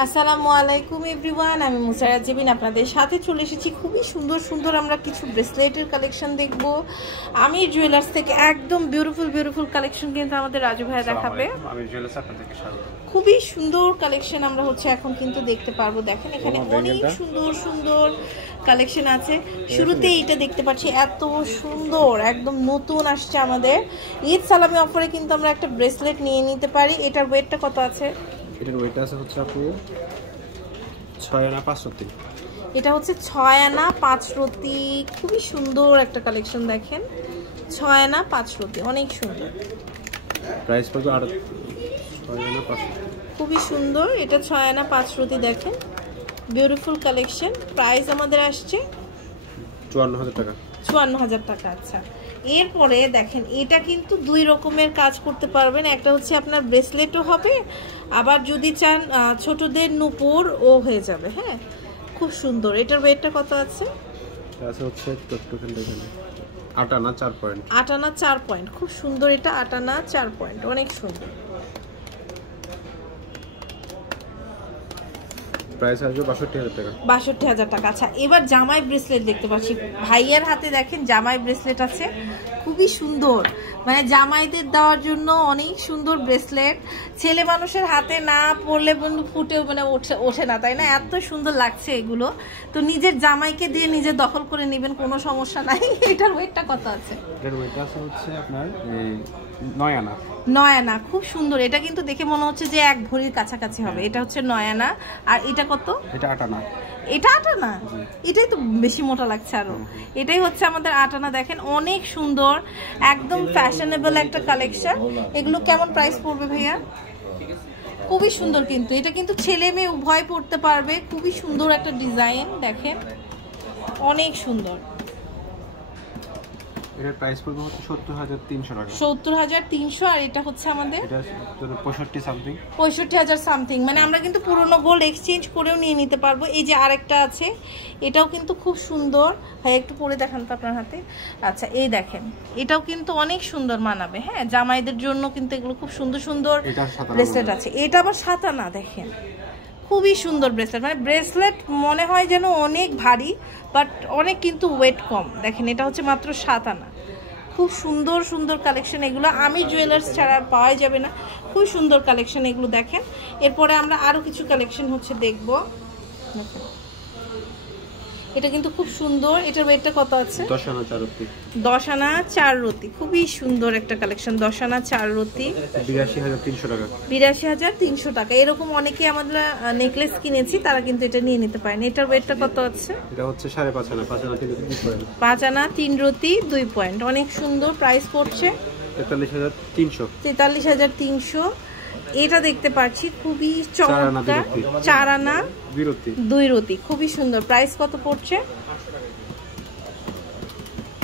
আসসালামু আলাইকুম এভরিওয়ান, আমি মুসারাত জেবিন আপনাদের সাথে চলে এসেছি। খুবই সুন্দর সুন্দর আমরা কিছু ব্রেসলেটের কালেকশন দেখব আমি জুয়েলার্স থেকে। একদম বিউটিফুল কালেকশন কিন্তু আমাদের রাজু ভাই দেখাবে। আমি জুয়েলার্স আপনাদেরকে স্বাগত। খুবই সুন্দর কালেকশন আমরা এখন কিন্তু দেখতে পারবো। দেখেন এখানে অনেক সুন্দর কালেকশন আছে। শুরুতেই এটা দেখতে পাচ্ছি, এত সুন্দর, একদম নতুন আসছে আমাদের ঈদ সালামি অফারে কিন্তু আমরা একটা ব্রেসলেট নিয়ে নিতে পারি। এটার ওয়েটটা কত আছে? এটার ওয়েট আছে হচ্ছে আপু 6 আনা 5 রতি। এটা হচ্ছে 6 আনা 5 রতি। খুবই সুন্দর একটা কালেকশন, দেখেন 6 আনা 5 রতি, অনেক সুন্দর। প্রাইস পড়বে 6 আনা 5 রতি। খুবই সুন্দর, এটা 6 আনা 5 রতি। দেখেন বিউটিফুল কালেকশন। প্রাইস আমাদের আসছে 54,000 টাকা। 54,000 টাকা। আচ্ছা, এরপরে দেখেন এটা কিন্তু দুই রকমের কাজ করতে পারবেন। একটা হচ্ছে আপনার ব্রেসলেটও হবে, আবার যদি চান ছোটদের নূপুর ও হয়ে যাবে। হ্যাঁ, খুব সুন্দর। এটার ওয়েটটা কত আছে? আছে হচ্ছে 8 আনা 4 পয়েন্ট। 8 আনা 4 পয়েন্ট। খুব সুন্দর, এটা 8 আনা 4 পয়েন্ট, অনেক সুন্দর। প্রাইস আসবে 62,000 টাকা। 62,000 টাকা। আচ্ছা, এবার জামাই ব্রেসলেট দেখতে পাচ্ছি ভাইয়ের হাতে। দেখেন জামাই ব্রেসলেট আছে, খুবই সুন্দর, মানে জামাইদের দেওয়ার জন্য অনেক সুন্দর ব্রেসলেট। ছেলে মানুষের হাতে না পরলে বন্ধু ফুটেও মানে ওঠে না, তাই না? এত সুন্দর লাগছে এগুলো। তো নিজের জামাইকে দিয়ে নিজে দখল করে নেবেন, কোনো সমস্যা নাই। এটার ওয়েটটা কত আছে? এটার ওয়েট আছে হচ্ছে আপনার 9 আনা। 9 আনা। খুব সুন্দর। এটা কিন্তু দেখে মনে হচ্ছে যে 1 ভরির কাছাকাছি হবে। এটা হচ্ছে 9 আনা। আর এটা কত? এটা 8 আনা। এটা 8 আনা? এটাই তো বেশি মোটা লাগছে আরো। এটাই হচ্ছে আমাদের 8 আনা। দেখেন অনেক সুন্দর, একদম ফ্যাশনেবল একটা কালেকশন। এগুলো কেমন প্রাইস পড়বে ভাইয়া? খুবই সুন্দর, কিন্তু এটা কিন্তু ছেলে মেয়ে উভয় পড়তে পারবে। খুবই সুন্দর একটা ডিজাইন, দেখেন অনেক সুন্দর। এটার প্রাইস পড়বে হচ্ছে 70,300 টাকা। 70,300। আর এটা হচ্ছে আমাদের এটা 65 সামথিং। 65,000 সামথিং। মানে আমরা কিন্তু পুরনো গোল্ড এক্সচেঞ্জ করেও নিয়ে নিতে পারবো। এই যে আরেকটা আছে, এটাও কিন্তু খুব সুন্দর। ভাই একটু পরে দেখান তো আপনার হাতে। আচ্ছা, এই দেখেন এটাও কিন্তু অনেক সুন্দর মানাবে। হ্যাঁ, জামাইদের জন্য কিন্তু এগুলো খুব সুন্দর ব্রেসলেট আছে। এটা আবার 7 আনা। দেখেন খুবই সুন্দর ব্রেসলেট। মানে ব্রেসলেট মনে হয় যেন অনেক ভারী, বাট অনেক কিন্তু ওয়েট কম। দেখেন এটা হচ্ছে মাত্র 7 আনা। খুব সুন্দর কালেকশন এগুলো। আমি জুয়েলার্স ছাড়া আর পাওয়া যাবে না। খুব সুন্দর কালেকশন এগুলো। দেখেন এরপরে আমরা আরো কিছু কালেকশন হচ্ছে দেখবো। এটা কিন্তু খুব সুন্দর। এটার ওয়েটটা কত আছে? 10 আনা 4 রতি। 10 আনা 4 রতি। খুবই সুন্দর একটা কালেকশন। 10 আনা 4 রতি, 82,300 টাকা। 82,300 টাকা। এরকম অনেকে আমরা নেকলেস কিনেছি, তারা কিন্তু এটা নিয়ে নিতে পারেন। এটার ওয়েটটা কত আছে? এটা হচ্ছে 5.5 আনা 5 আনা 3 রতি 2 পয়েন্ট। 5 আনা 3 রতি 2 পয়েন্ট, অনেক সুন্দর। প্রাইস পড়ছে 43,300। 43,300। এটা দেখতে পাচ্ছি খুবই চমৎকার। 4 আনা 2 রতি, খুবই সুন্দর। প্রাইস কত পড়ছে?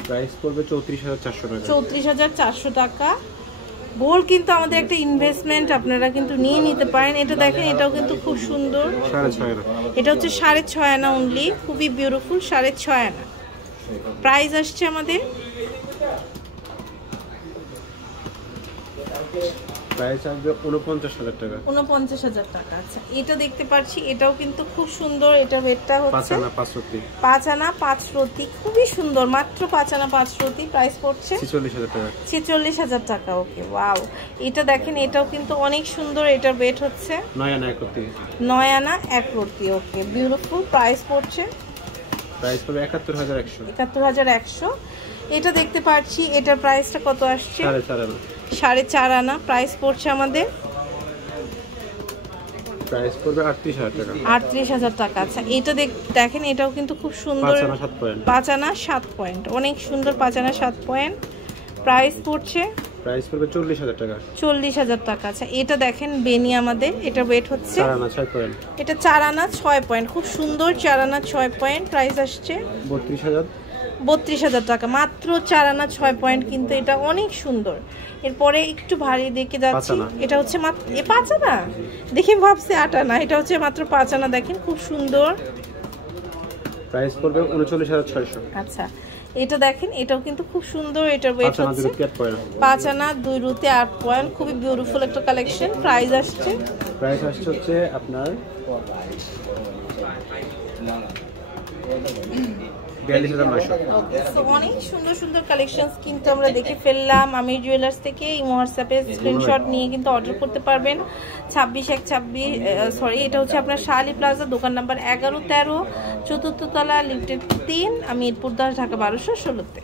প্রাইস পড়বে 34,400 টাকা। 34,400 টাকা। গোল্ড কিন্তু আমাদের একটা ইনভেস্টমেন্ট, আপনারা কিন্তু নিয়ে নিতে পারেন। এটা দেখেন, এটাও কিন্তু খুব সুন্দর। 6.5 আনা। এটা হচ্ছে 6.5 আনা অনলি। খুবই বিউটিফুল, 6.5 আনা। প্রাইস আসছে আমাদের প্রাইস আসবে 49,000 টাকা। 49,000 টাকা। আচ্ছা, এটা দেখতে পাচ্ছি, এটাও কিন্তু খুব সুন্দর। এটা ওয়েটটা হচ্ছে 5 আনা 5 রতি। 5 আনা 5 রতি, খুবই সুন্দর। মাত্র 5 আনা 5 রতি। প্রাইস পড়ছে 46,000 টাকা। 46,000 টাকা। ওকে, ওয়াও। এটা দেখেন, এটাও কিন্তু অনেক সুন্দর। এটার ওয়েট হচ্ছে 9 আনা 1 রতি। 9 আনা 1 রতি। ওকে, বিউটিফুল। প্রাইস পড়ছে প্রাইস পড়বে 71,100। 71,100। এটা দেখতে পাচ্ছি, এটার প্রাইসটা কত আসছে? 4.5 আনা। 4.5 আনা। প্রাইস পড়ছে আমাদের প্রাইস পড়বে 38,000 টাকা। 38,000 টাকা। আচ্ছা, এটা দেখেন, এটাও কিন্তু খুব সুন্দর। 5 আনা 7 পয়েন্ট। 5 আনা 7 পয়েন্ট, অনেক সুন্দর। 5 আনা 7 পয়েন্ট। প্রাইস পড়ছে 40,000 টাকা। 40,000 টাকা। আচ্ছা, এটা দেখেন বেনি আমাদের। এটা ওয়েট হচ্ছে 4 আনা 6 পয়েন্ট। এটা 4 আনা 6 পয়েন্ট, খুব সুন্দর। 4 আনা 6 পয়েন্ট। প্রাইস আসছে 32,000 টাকা। মাত্র 4 আনা 6 পয়েন্ট, কিন্তু এটা অনেক সুন্দর। এরপরে একটু ভারী দেখে যাচ্ছি। এটা হচ্ছে মাত্র 5 আনা। দেখে ভাবছি 8 আনা। এটা হচ্ছে মাত্র 5 আনা। দেখেন খুব সুন্দর। প্রাইস পড়বে 39,600। আচ্ছা, এটা দেখেন, এটাও কিন্তু খুব সুন্দর। এটার ওয়েট হচ্ছে 5 আনা 2 রুতে 8 পয়েন্ট। খুবই বিউটিফুল একটা কালেকশন। প্রাইস আসছে হচ্ছে আপনার 42,900। অনেক সুন্দর সুন্দর কালেকশনস কিন্তু আমরা দেখে ফেললাম আমির জুয়েলার্স থেকে। এই হোয়াটসঅ্যাপে স্ক্রিনশট নিয়ে কিন্তু অর্ডার করতে পারবেন। 26 এটা হচ্ছে আপনার শাহালি প্লাজা, দোকান নাম্বার 11-13, 4th তলা, লিফটেড 3, আমিরপুর 10, ঢাকা 1216-তে।